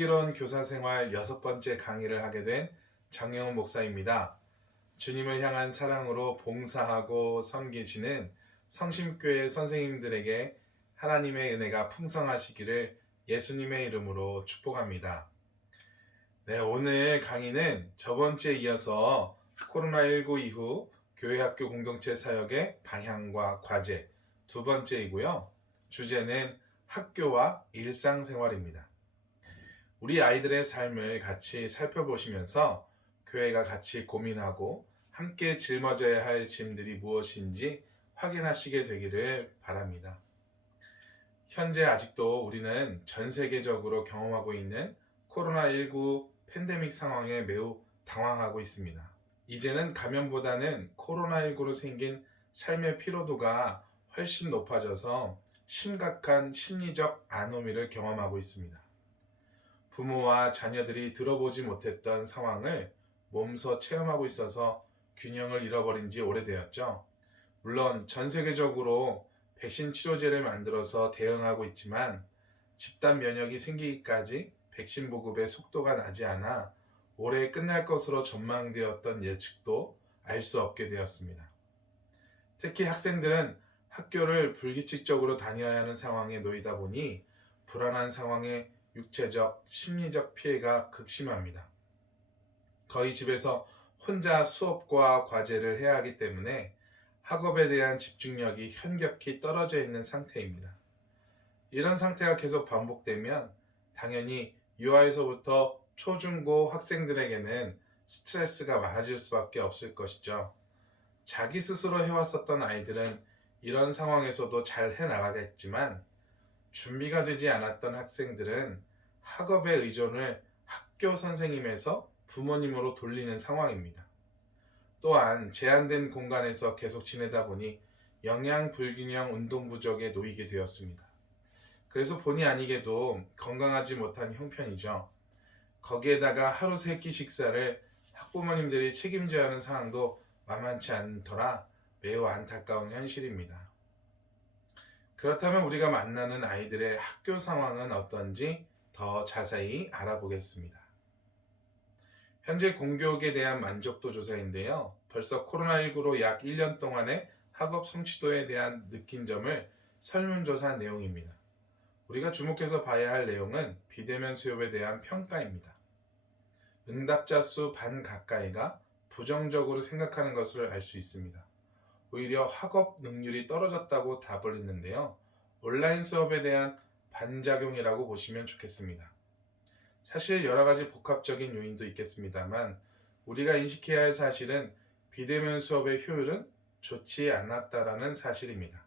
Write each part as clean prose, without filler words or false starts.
슬기로운 교사생활 6번째 강의를 하게 된 장영훈 목사입니다. 주님을 향한 사랑으로 봉사하고 섬기시는 성심교회 선생님들에게 하나님의 은혜가 풍성하시기를 예수님의 이름으로 축복합니다. 네, 오늘 강의는 저번주에 이어서 코로나19 이후 교회학교 공동체 사역의 방향과 과제 두 번째이고요. 주제는 학교와 일상생활입니다. 우리 아이들의 삶을 같이 살펴보시면서 교회가 같이 고민하고 함께 짊어져야 할 짐들이 무엇인지 확인하시게 되기를 바랍니다. 현재 아직도 우리는 전 세계적으로 경험하고 있는 코로나19 팬데믹 상황에 매우 당황하고 있습니다. 이제는 감염보다는 코로나19로 생긴 삶의 피로도가 훨씬 높아져서 심각한 심리적 아노미를 경험하고 있습니다. 부모와 자녀들이 들어보지 못했던 상황을 몸소 체험하고 있어서 균형을 잃어버린 지 오래되었죠. 물론 전 세계적으로 백신 치료제를 만들어서 대응하고 있지만 집단 면역이 생기기까지 백신 보급의 속도가 나지 않아 올해 끝날 것으로 전망되었던 예측도 알 수 없게 되었습니다. 특히 학생들은 학교를 불규칙적으로 다녀야 하는 상황에 놓이다 보니 불안한 상황에 육체적, 심리적 피해가 극심합니다. 거의 집에서 혼자 수업과 과제를 해야 하기 때문에 학업에 대한 집중력이 현격히 떨어져 있는 상태입니다. 이런 상태가 계속 반복되면 당연히 유아에서부터 초중고 학생들에게는 스트레스가 많아질 수밖에 없을 것이죠. 자기 스스로 해왔었던 아이들은 이런 상황에서도 잘 해나가겠지만 준비가 되지 않았던 학생들은 학업의 의존을 학교 선생님에서 부모님으로 돌리는 상황입니다. 또한 제한된 공간에서 계속 지내다 보니 영양 불균형 운동 부족에 놓이게 되었습니다. 그래서 본의 아니게도 건강하지 못한 형편이죠. 거기에다가 하루 3끼 식사를 학부모님들이 책임져야 하는 상황도 만만치 않더라 매우 안타까운 현실입니다. 그렇다면 우리가 만나는 아이들의 학교 상황은 어떤지 더 자세히 알아보겠습니다. 현재 공교육에 대한 만족도 조사인데요. 벌써 코로나19로 약 1년 동안의 학업 성취도에 대한 느낀 점을 설문조사한 내용입니다. 우리가 주목해서 봐야 할 내용은 비대면 수업에 대한 평가입니다. 응답자 수 반 가까이가 부정적으로 생각하는 것을 알 수 있습니다. 오히려 학업 능률이 떨어졌다고 답을 했는데요. 온라인 수업에 대한 반작용이라고 보시면 좋겠습니다. 사실 여러 가지 복합적인 요인도 있겠습니다만 우리가 인식해야 할 사실은 비대면 수업의 효율은 좋지 않았다라는 사실입니다.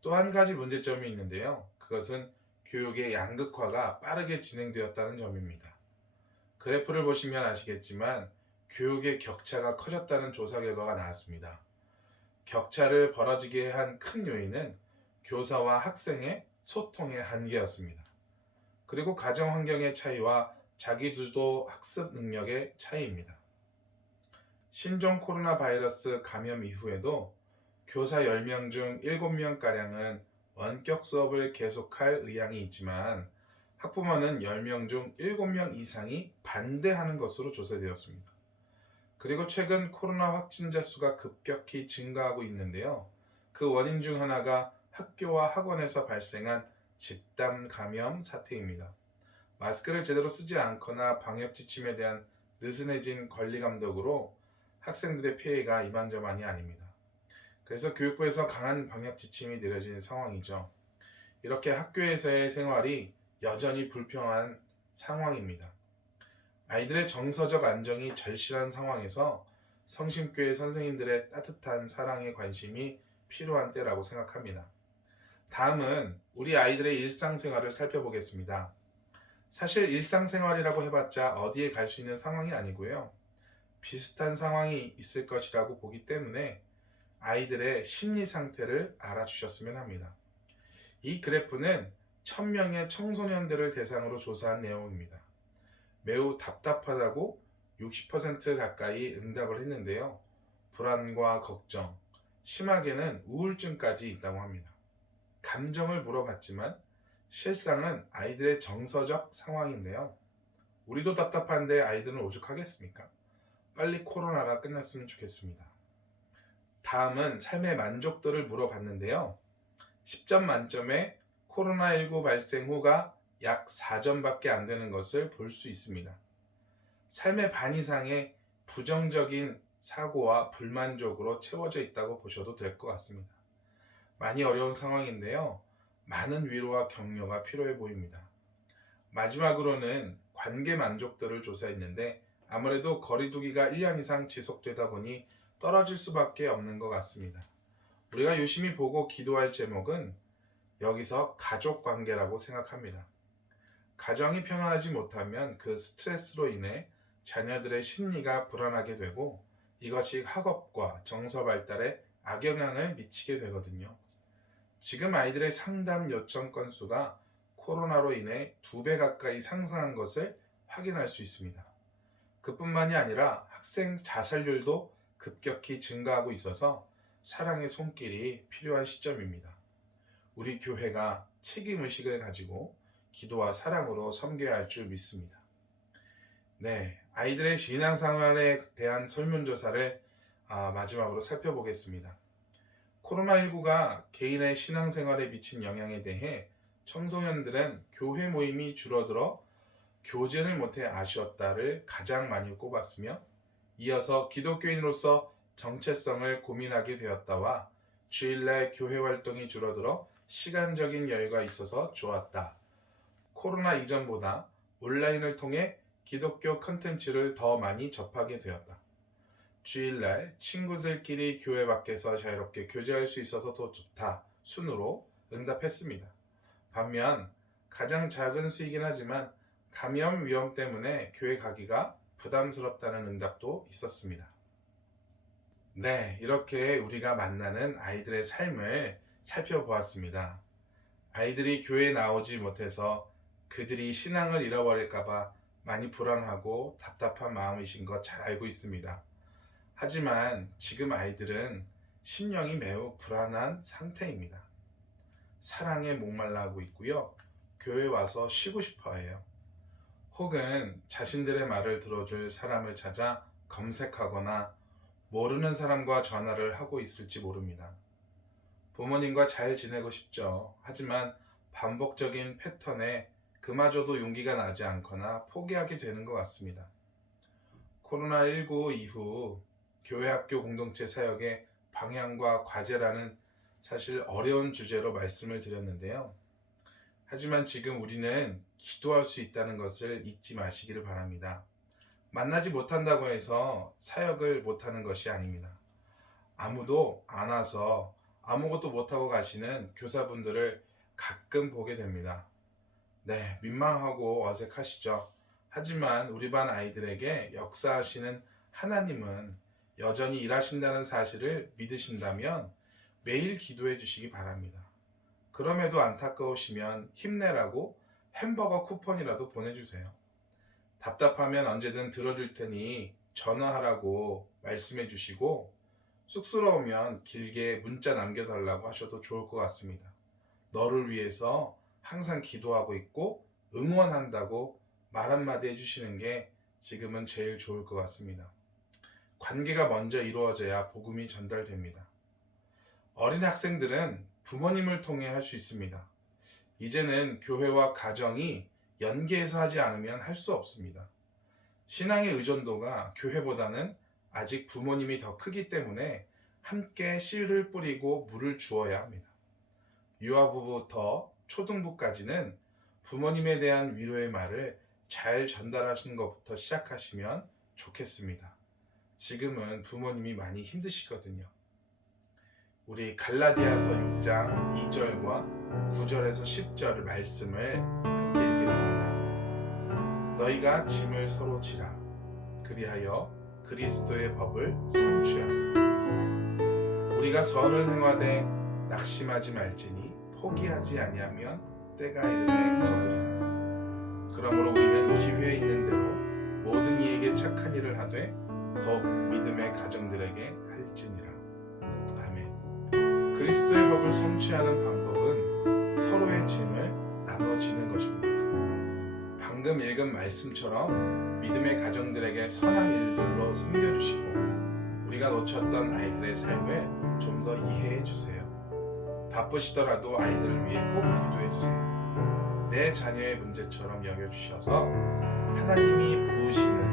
또 한 가지 문제점이 있는데요. 그것은 교육의 양극화가 빠르게 진행되었다는 점입니다. 그래프를 보시면 아시겠지만 교육의 격차가 커졌다는 조사 결과가 나왔습니다. 격차를 벌어지게 한 큰 요인은 교사와 학생의 소통의 한계였습니다. 그리고 가정 환경의 차이와 자기주도 학습 능력의 차이입니다. 신종 코로나 바이러스 감염 이후에도 교사 10명 중 7명가량은 원격 수업을 계속할 의향이 있지만 학부모는 10명 중 7명 이상이 반대하는 것으로 조사되었습니다. 그리고 최근 코로나 확진자 수가 급격히 증가하고 있는데요. 그 원인 중 하나가 학교와 학원에서 발생한 집단 감염 사태입니다. 마스크를 제대로 쓰지 않거나 방역 지침에 대한 느슨해진 관리 감독으로 학생들의 피해가 이만저만이 아닙니다. 그래서 교육부에서 강한 방역 지침이 내려진 상황이죠. 이렇게 학교에서의 생활이 여전히 불평한 상황입니다. 아이들의 정서적 안정이 절실한 상황에서 성심교회 선생님들의 따뜻한 사랑에 관심이 필요한 때라고 생각합니다. 다음은 우리 아이들의 일상생활을 살펴보겠습니다. 사실 일상생활이라고 해봤자 어디에 갈 수 있는 상황이 아니고요. 비슷한 상황이 있을 것이라고 보기 때문에 아이들의 심리 상태를 알아주셨으면 합니다. 이 그래프는 1000명의 청소년들을 대상으로 조사한 내용입니다. 매우 답답하다고 60% 가까이 응답을 했는데요. 불안과 걱정, 심하게는 우울증까지 있다고 합니다. 감정을 물어봤지만 실상은 아이들의 정서적 상황인데요. 우리도 답답한데 아이들은 오죽하겠습니까? 빨리 코로나가 끝났으면 좋겠습니다. 다음은 삶의 만족도를 물어봤는데요. 10점 만점에 코로나19 발생 후가 약 4점밖에 안 되는 것을 볼 수 있습니다. 삶의 반 이상의 부정적인 사고와 불만족으로 채워져 있다고 보셔도 될 것 같습니다. 많이 어려운 상황인데요. 많은 위로와 격려가 필요해 보입니다. 마지막으로는 관계 만족도를 조사했는데 아무래도 거리두기가 1년 이상 지속되다 보니 떨어질 수밖에 없는 것 같습니다. 우리가 유심히 보고 기도할 제목은 여기서 가족 관계라고 생각합니다. 가정이 평안하지 못하면 그 스트레스로 인해 자녀들의 심리가 불안하게 되고 이것이 학업과 정서 발달에 악영향을 미치게 되거든요. 지금 아이들의 상담 요청 건수가 코로나로 인해 2배 가까이 상승한 것을 확인할 수 있습니다. 그뿐만이 아니라 학생 자살률도 급격히 증가하고 있어서 사랑의 손길이 필요한 시점입니다. 우리 교회가 책임의식을 가지고 기도와 사랑으로 섬겨야 할 줄 믿습니다. 네, 아이들의 신앙생활에 대한 설문조사를 마지막으로 살펴보겠습니다. 코로나19가 개인의 신앙생활에 미친 영향에 대해 청소년들은 교회 모임이 줄어들어 교제를 못해 아쉬웠다를 가장 많이 꼽았으며 이어서 기독교인으로서 정체성을 고민하게 되었다와 주일날 교회 활동이 줄어들어 시간적인 여유가 있어서 좋았다. 코로나 이전보다 온라인을 통해 기독교 컨텐츠를 더 많이 접하게 되었다. 주일날 친구들끼리 교회 밖에서 자유롭게 교제할 수 있어서 더 좋다. 순으로 응답했습니다. 반면 가장 작은 수이긴 하지만 감염 위험 때문에 교회 가기가 부담스럽다는 응답도 있었습니다. 네, 이렇게 우리가 만나는 아이들의 삶을 살펴보았습니다. 아이들이 교회에 나오지 못해서 그들이 신앙을 잃어버릴까봐 많이 불안하고 답답한 마음이신 것 잘 알고 있습니다. 하지만 지금 아이들은 심령이 매우 불안한 상태입니다. 사랑에 목말라하고 있고요. 교회에 와서 쉬고 싶어 해요. 혹은 자신들의 말을 들어줄 사람을 찾아 검색하거나 모르는 사람과 전화를 하고 있을지 모릅니다. 부모님과 잘 지내고 싶죠. 하지만 반복적인 패턴에 그마저도 용기가 나지 않거나 포기하게 되는 것 같습니다. 코로나19 이후 교회 학교 공동체 사역의 방향과 과제라는 사실 어려운 주제로 말씀을 드렸는데요. 하지만 지금 우리는 기도할 수 있다는 것을 잊지 마시기를 바랍니다. 만나지 못한다고 해서 사역을 못하는 것이 아닙니다. 아무도 안 와서 아무것도 못하고 가시는 교사분들을 가끔 보게 됩니다. 네, 민망하고 어색하시죠. 하지만 우리 반 아이들에게 역사하시는 하나님은 여전히 일하신다는 사실을 믿으신다면 매일 기도해 주시기 바랍니다. 그럼에도 안타까우시면 힘내라고 햄버거 쿠폰이라도 보내주세요. 답답하면 언제든 들어줄 테니 전화하라고 말씀해 주시고 쑥스러우면 길게 문자 남겨달라고 하셔도 좋을 것 같습니다. 너를 위해서 항상 기도하고 있고 응원한다고 말 한마디 해주시는 게 지금은 제일 좋을 것 같습니다. 관계가 먼저 이루어져야 복음이 전달됩니다. 어린 학생들은 부모님을 통해 할 수 있습니다. 이제는 교회와 가정이 연계해서 하지 않으면 할 수 없습니다. 신앙의 의존도가 교회보다는 아직 부모님이 더 크기 때문에 함께 씨를 뿌리고 물을 주어야 합니다. 유아부부터 초등부까지는 부모님에 대한 위로의 말을 잘 전달하시는 것부터 시작하시면 좋겠습니다. 지금은 부모님이 많이 힘드시거든요. 우리 갈라디아서 6장 2절과 9절에서 10절 말씀을 함께 읽겠습니다. 너희가 짐을 서로 지라. 그리하여 그리스도의 법을 성취하라. 우리가 선을 행하되 낙심하지 말지니 포기하지 아니하면 때가 이르매 거두리라. 그러므로 우리는 기회에 있는 대로 모든 이에게 착한 일을 하되 더욱 믿음의 가정들에게 할지니라. 아멘. 그리스도의 법을 성취하는 방법은 서로의 짐을 나눠지는 것입니다. 방금 읽은 말씀처럼 믿음의 가정들에게 선한 일들로 섬겨주시고 우리가 놓쳤던 아이들의 삶을 좀 더 이해해 주세요. 바쁘시더라도 아이들을 위해 꼭 기도해 주세요. 내 자녀의 문제처럼 여겨주셔서 하나님이 부으시는